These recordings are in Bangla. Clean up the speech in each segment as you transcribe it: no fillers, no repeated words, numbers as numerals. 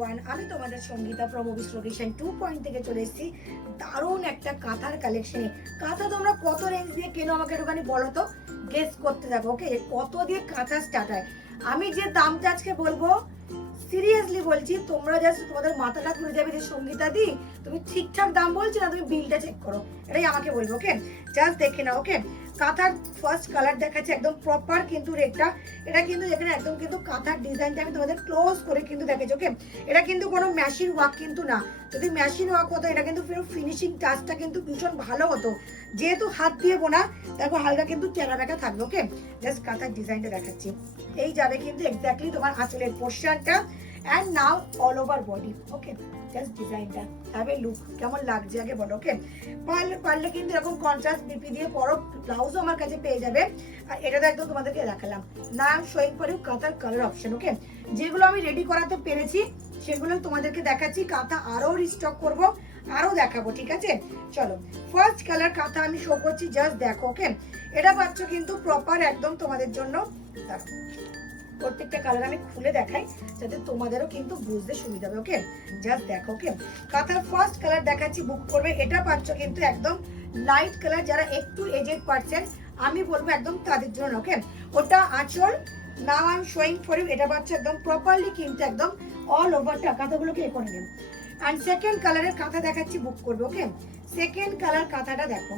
এভরিওয়ান, আমি তোমাদের সঙ্গীতা ফ্রম অবিস্ট্রোকেশন 2 থেকে চলে এসেছি দারুণ একটা কাঁথার কালেকশনে। কাঁথা তোমরা কত রেঞ্জ দিয়ে কেনো আমাকে একটুখানি বলো তো, গেস করতে যাবো। ওকে, কত দিয়ে কাঁথা স্টার্ট হয়? আমি যে দামটা আজকে বলবো সিরিয়াসলি বলছি, তোমরা জাস্ট তোমাদের মাথাটা ঘুরে যাবে যে সঙ্গীতা দি তুমি ঠিকঠাক দাম বলছো না, তুমি বিলটা চেক করো, এটাই আমাকে বলবো। ওকে, জাস্ট দেখে নাও। ওকে, কাঁথার ফার্স্ট কালার দেখাচ্ছে একদম প্রপার কিন্তু রেটটা, এটা কিন্তু এখানে একদম কিন্তু কাঁথার ডিজাইনটা আমি তোমাদের ক্লোজ করে কিন্তু দেখাচ্ছি। ওকে, এটা কিন্তু কোনো মেশিন ওয়ার্ক কিন্তু না। যদি মেশিন ওয়ার্ক হতো এটা কিন্তু ফিনিশিং টাচটা কিন্তু ভীষণ ভালো হতো, যেহেতু হাত দিয়ে বোনা দেখো হালকা কিন্তু টেরা বেঁকা থাকবে। ওকে, জাস্ট কাঁথার ডিজাইনটা দেখাচ্ছি। এই যাবে কিন্তু এক্স্যাক্টলি তোমার আঁচলের পোর্শনটা and now all over body. Okay, just ডিজাইনটা হ্যাভ এ লুক, কেমন লাগছে আগে বলো। ওকে, পারলে কিন্তু এরকম কন্ট্রাস্ট বিপি দিয়ে পরো, ব্লাউজও আমার কাছে পেয়ে যাবে। আর এটা তো একদম তোমাদেরকে দেখালাম না, শোয়িং পরেও কাঁথার কালার অপশন। ওকে, যেগুলো আমি রেডি করাতে পেরেছি সেগুলো তোমাদেরকে দেখাচ্ছি, কাঁথা আরো রিস্টক করব, আরো দেখাবো। ঠিক আছে, চলো ফার্স্ট কালার কাঁথা আমি শো করছি, জাস্ট দেখো। ওকে, এটা পাচ্ছ কিন্তু প্রপার একদম তোমাদের জন্য। প্রত্যেকটা কালার আমি খুলে দেখাই যাতে তোমাদেরও কিন্তু বুঝতে সুবিধা হবে। ওকে, জাস্ট দেখো। ওকে, কাঁথার ফার্স্ট কালার দেখাচ্ছি, বুক করবে। এটা পাচ্ছ কিন্তু একদম লাইট কালার, যারা একটু এজেড পাচ্ছেন আমি বলবো একদম তাদের জন্য। ওকে, ওটা আঁচল, now I am showing for you. এটা পাচ্ছ একদম প্রপারলি কিন্তু একদম অল ওভারটা কাঁথাগুলোকে এ করে নেন। এন্ড সেকেন্ড কালারের কাঁথা দেখাচ্ছি, বুক করবে। ওকে, সেকেন্ড কালার কাঁথাটা দেখো,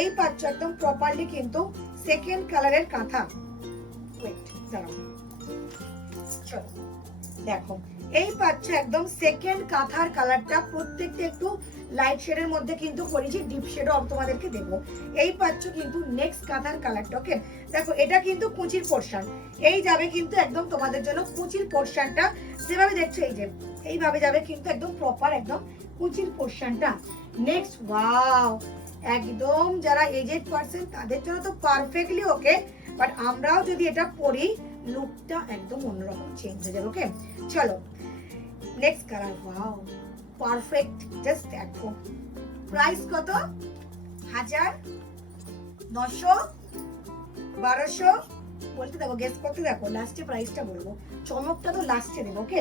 এই পাচ্ছ একদম প্রপারলি কিন্তু সেকেন্ড কালারের কাঁথা। ওয়েট, দাঁড়াও, চলো দেখো, এই পাচ্ছ একদম সেকেন্ড কাঁথার কালারটা, প্রত্যেকটা একটু লাইট শেডের মধ্যে কিন্তু করেছি, ডিপ শেডও তোমাদেরকে দেবো। এই পাচ্ছ কিন্তু নেক্সট কাঁথার কালারটা। ওকে, দেখো এটা কিন্তু কুচির পোর্শন, এই যাবে কিন্তু একদম তোমাদের জন্য কুচির পোর্শনটা, যেভাবে দেখছো এই যে এইভাবে যাবে কিন্তু একদম প্রপার একদম কুচির পোর্শনটা। নেক্সট, ওয়াও, একদম যারা এজেড পারসন তাদের জন্য তো পারফেক্টলি ওকে, বাট আমরাও যদি এটা পরি লুকটা একদম অন্যরকম চেঞ্জ হয়ে যাবে। ওকে, চলো next colour. Wow, perfect, just দেখো। প্রাইস কত? 1000, 900, 1200 বলতে দেখো, গেস করতে দেখো, লাস্টে প্রাইসটা বলবো, চমকটা তো লাস্টে দেবো। ওকে,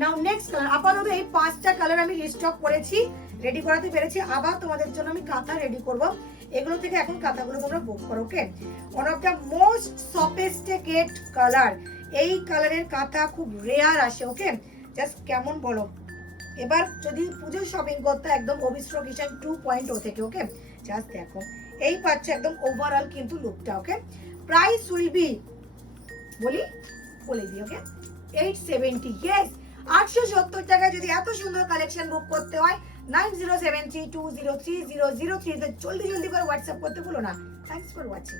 নাও নেক্সট কালার। আপাতত এই 5টা কালার আমি রিস্টক করেছি, রেডি করাতে পেরেছি। আবার তোমাদের জন্য আমি কাঁথা রেডি করব, এগুলো থেকে এখন কাঁথাগুলো তোমরা বুক করো। Okay, one of the most sophisticate colour, এই কালারের কাঁথা খুব রেয়ার আসে। ওকে, জাস্ট কেমন বলো, এবার যদি পুজো শপিং করতে একদম অবিস্ট্রোকেশন 2.0 থেকে। ওকে, জাস্ট দেখো, এই পাচ্ছে একদম ওভারঅল কিন্তু লুকটা। ওকে, প্রাইস উইল বি বলে দিই। ওকে, 870। ইয়েস, 870 টাকায় যদি এত সুন্দর কালেকশন বুক করতে হয় 9073203003 জলদি করে হোয়াটসঅ্যাপ করতে ভুলো না। Thanks for watching.